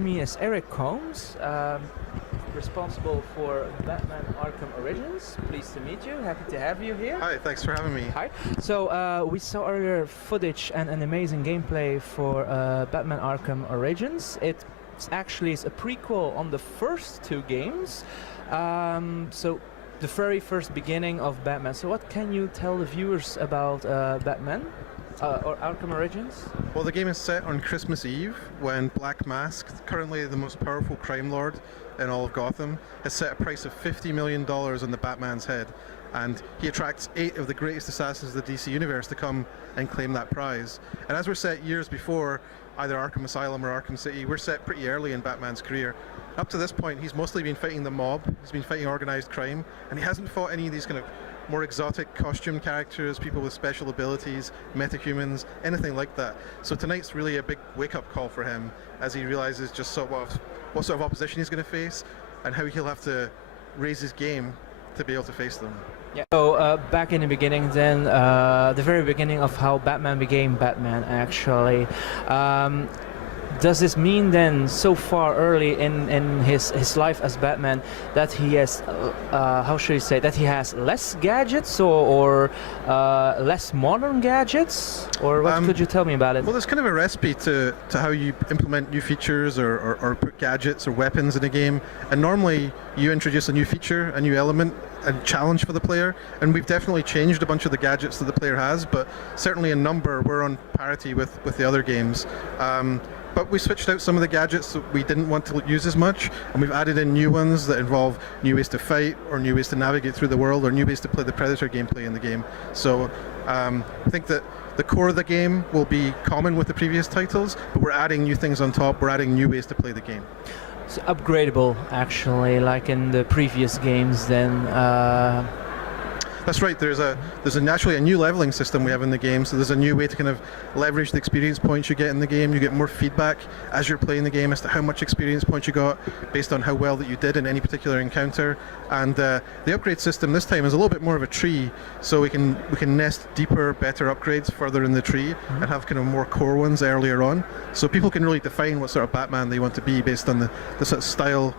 Me is Eric Holmes, responsible for Batman Arkham Origins. Pleased to meet you. Happy to have you here. Hi, thanks for having me. Hi. So we saw earlier footage and an amazing gameplay for Batman Arkham Origins. It actually is a prequel on the first two games. So the very first beginning of Batman. So what can you tell the viewers about Batman? Or Arkham Origins? Well, the game is set on Christmas Eve when Black Mask, currently the most powerful crime lord in all of Gotham, has set a price of $50 million on the Batman's head. And he attracts 8 of the greatest assassins of the DC Universe to come and claim that prize. And as we're set years before either Arkham Asylum or Arkham City, we're set pretty early in Batman's career. Up to this point, he's mostly been fighting the mob, he's been fighting organized crime, and he hasn't fought any of these kind of more exotic costume characters, people with special abilities, metahumans, anything like that. So tonight's really a big wake-up call for him as he realizes just what sort of opposition he's going to face and how he'll have to raise his game to be able to face them. Yeah. So back in the beginning then, the very beginning of how Batman became Batman actually. Does this mean then, so far early in his life as Batman, that he has, how should you say, that he has less gadgets or less modern gadgets? Or what could you tell me about it? Well, there's kind of a recipe to how you implement new features or put gadgets or weapons in a game. And normally you introduce a new feature, a new element, a challenge for the player. And we've definitely changed a bunch of the gadgets that the player has, but certainly in number we're on parity with the other games. But we switched out some of the gadgets that we didn't want to use as much, and we've added in new ones that involve new ways to fight, or new ways to navigate through the world, or new ways to play the Predator gameplay in the game. So I think that the core of the game will be common with the previous titles, but we're adding new things on top, we're adding new ways to play the game. It's upgradable actually, like in the previous games then. That's right, there's naturally a new leveling system we have in the game, so there's a new way to kind of leverage the experience points you get in the game. You get more feedback as you're playing the game as to how much experience points you got based on how well that you did in any particular encounter. And the upgrade system this time is a little bit more of a tree, so we can nest deeper, better upgrades further in the tree and have kind of more core ones earlier on. So people can really define what sort of Batman they want to be based on the sort of style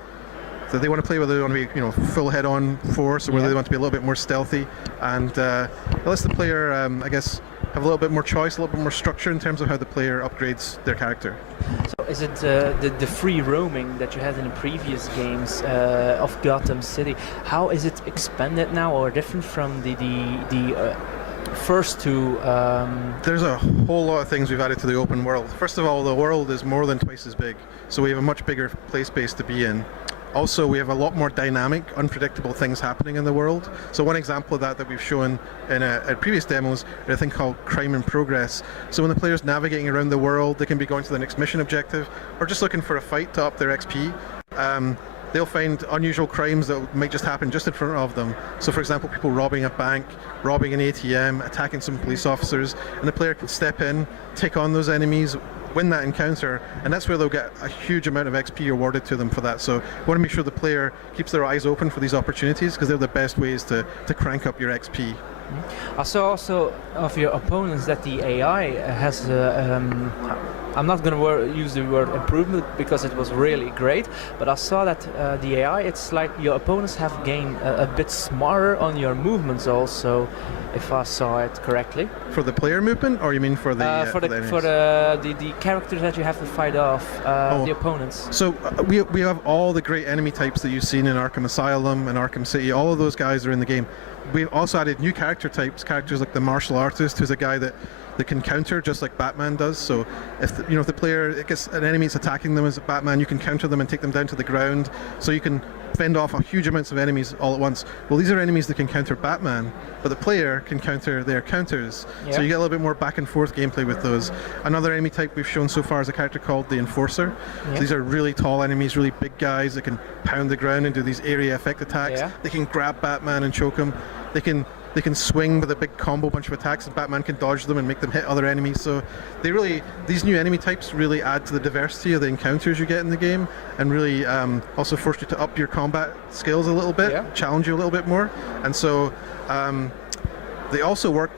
that they want to play, whether they want to be full head-on force or whether they want to be a little bit more stealthy, and it lets the player I guess have a little bit more choice, a little bit more structure in terms of how the player upgrades their character. So is it the free roaming that you had in the previous games of Gotham City, how is it expanded now or different from the first two? There's a whole lot of things we've added to the open world. First of all, the world is more than twice as big, so we have a much bigger play space to be in. Also, we have a lot more dynamic, unpredictable things happening in the world. So one example of that we've shown in previous demos is a thing called Crime in Progress. So when the player's navigating around the world, they can be going to the next mission objective or just looking for a fight to up their XP. They'll find unusual crimes that might just happen just in front of them. So for example, people robbing a bank, robbing an ATM, attacking some police officers, and the player can step in, take on those enemies, win that encounter, and that's where they'll get a huge amount of XP awarded to them for that. So we want to make sure the player keeps their eyes open for these opportunities, because they're the best ways to crank up your XP. I saw also of your opponents that the AI has I'm not going to use the word improvement because it was really great, but I saw that the AI, it's like your opponents have gained a bit smarter on your movements also, if I saw it correctly. For the player movement, or you mean for the the characters that you have to fight off, the opponents? So we have all the great enemy types that you've seen in Arkham Asylum and Arkham City. All of those guys are in the game. We've also added new character types, characters like the martial artist, who's a guy that can counter just like Batman does. So if the player gets an enemy that's attacking them as Batman, you can counter them and take them down to the ground. So you can fend off a huge amounts of enemies all at once. Well, these are enemies that can counter Batman, but the player can counter their counters. Yep. So you get a little bit more back and forth gameplay with those. Another enemy type we've shown so far is a character called the Enforcer. Yep. So these are really tall enemies, really big guys that can pound the ground and do these area effect attacks. Yeah. They can grab Batman and choke him. They can swing with a big combo bunch of attacks, and Batman can dodge them and make them hit other enemies. So these new enemy types really add to the diversity of the encounters you get in the game, and really also force you to up your combat skills a little bit, challenge you a little bit more. And so they also work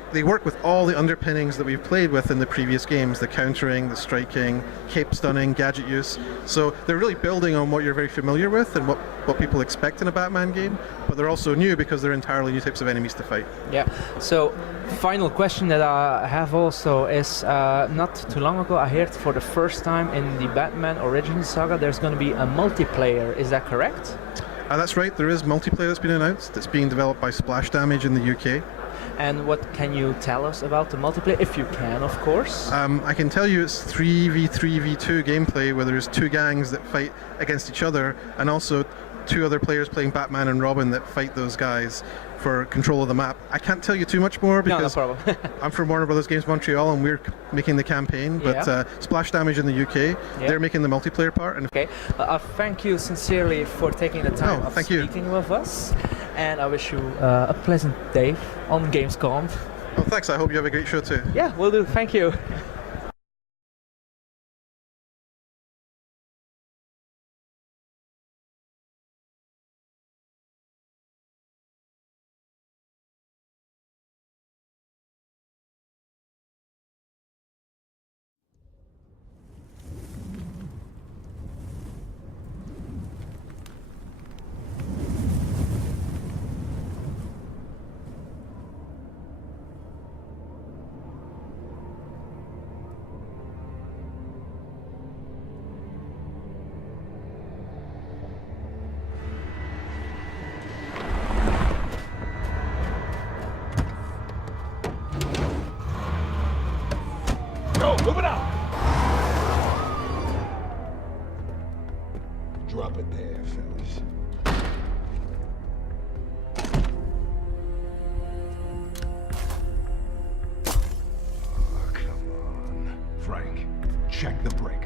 with all the underpinnings that we've played with in the previous games, the countering, the striking, cape stunning, gadget use. So they're really building on what you're very familiar with and what people expect in a Batman game, but they're also new because they're entirely new types of enemies to fight. Yeah. So, final question that I have also is, not too long ago I heard for the first time in the Batman Origins saga there's going to be a multiplayer. Is that correct? That's right, there is multiplayer that's been announced. It's being developed by Splash Damage in the UK. And what can you tell us about the multiplayer, if you can, of course? I can tell you it's 3v3v2 gameplay where there's two gangs that fight against each other, and also two other players playing Batman and Robin that fight those guys for control of the map. I can't tell you too much more because no problem. I'm from Warner Brothers Games Montreal and we're making the campaign, but Splash Damage in the UK, they're making the multiplayer part. And okay, thank you sincerely for taking the time of speaking with us, and I wish you a pleasant day on Gamescom. Well, thanks, I hope you have a great show too. Yeah, will do, thank you. Move it up! Drop it there, fellas. Oh, come on. Frank, check the breaker.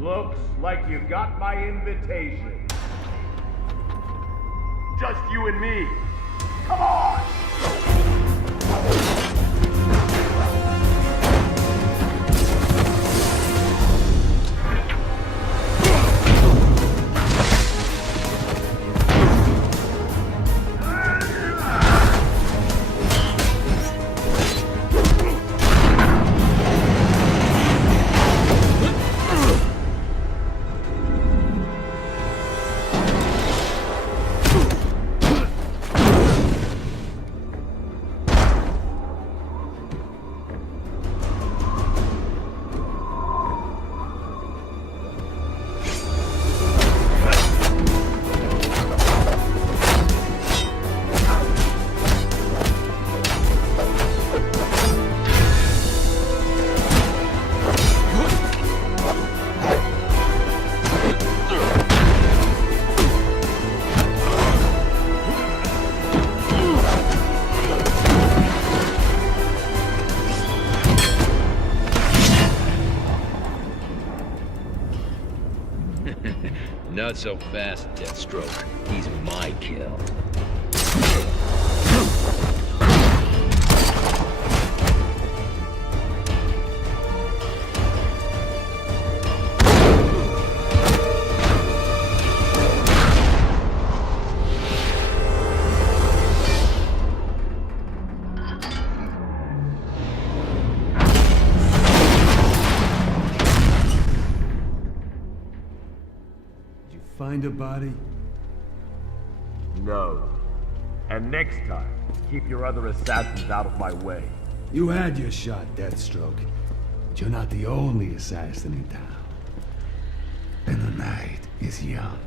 Looks like you got my invitation. Just you and me. Come on! Not so fast, Deathstroke. He's my kill. Find a body? No. And next time, keep your other assassins out of my way. You had your shot, Deathstroke. But you're not the only assassin in town. And the night is young.